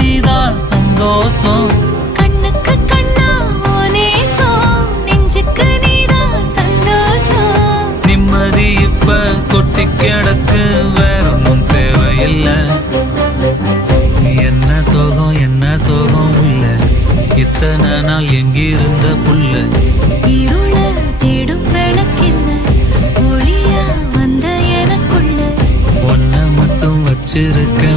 நீதான் சந்தோஷம் கண்ணுக்கு கண்ணா ஓ நேசம் நெஞ்சுக்கு நீதான் சந்தோஷம் நிம்மதி இப்ப கொட்டி கிடக்கு வேற ஒன்றும் தேவையில்லை என்ன சோகம் என்ன சோகம் உள்ள இத்தனை நாள் எங்கிருந்த புல்ல இருள தேடும் விளக்கில்ல ஒளியா வந்த எனக்குள்ள ஒன்ன மட்டும் வச்சிருக்க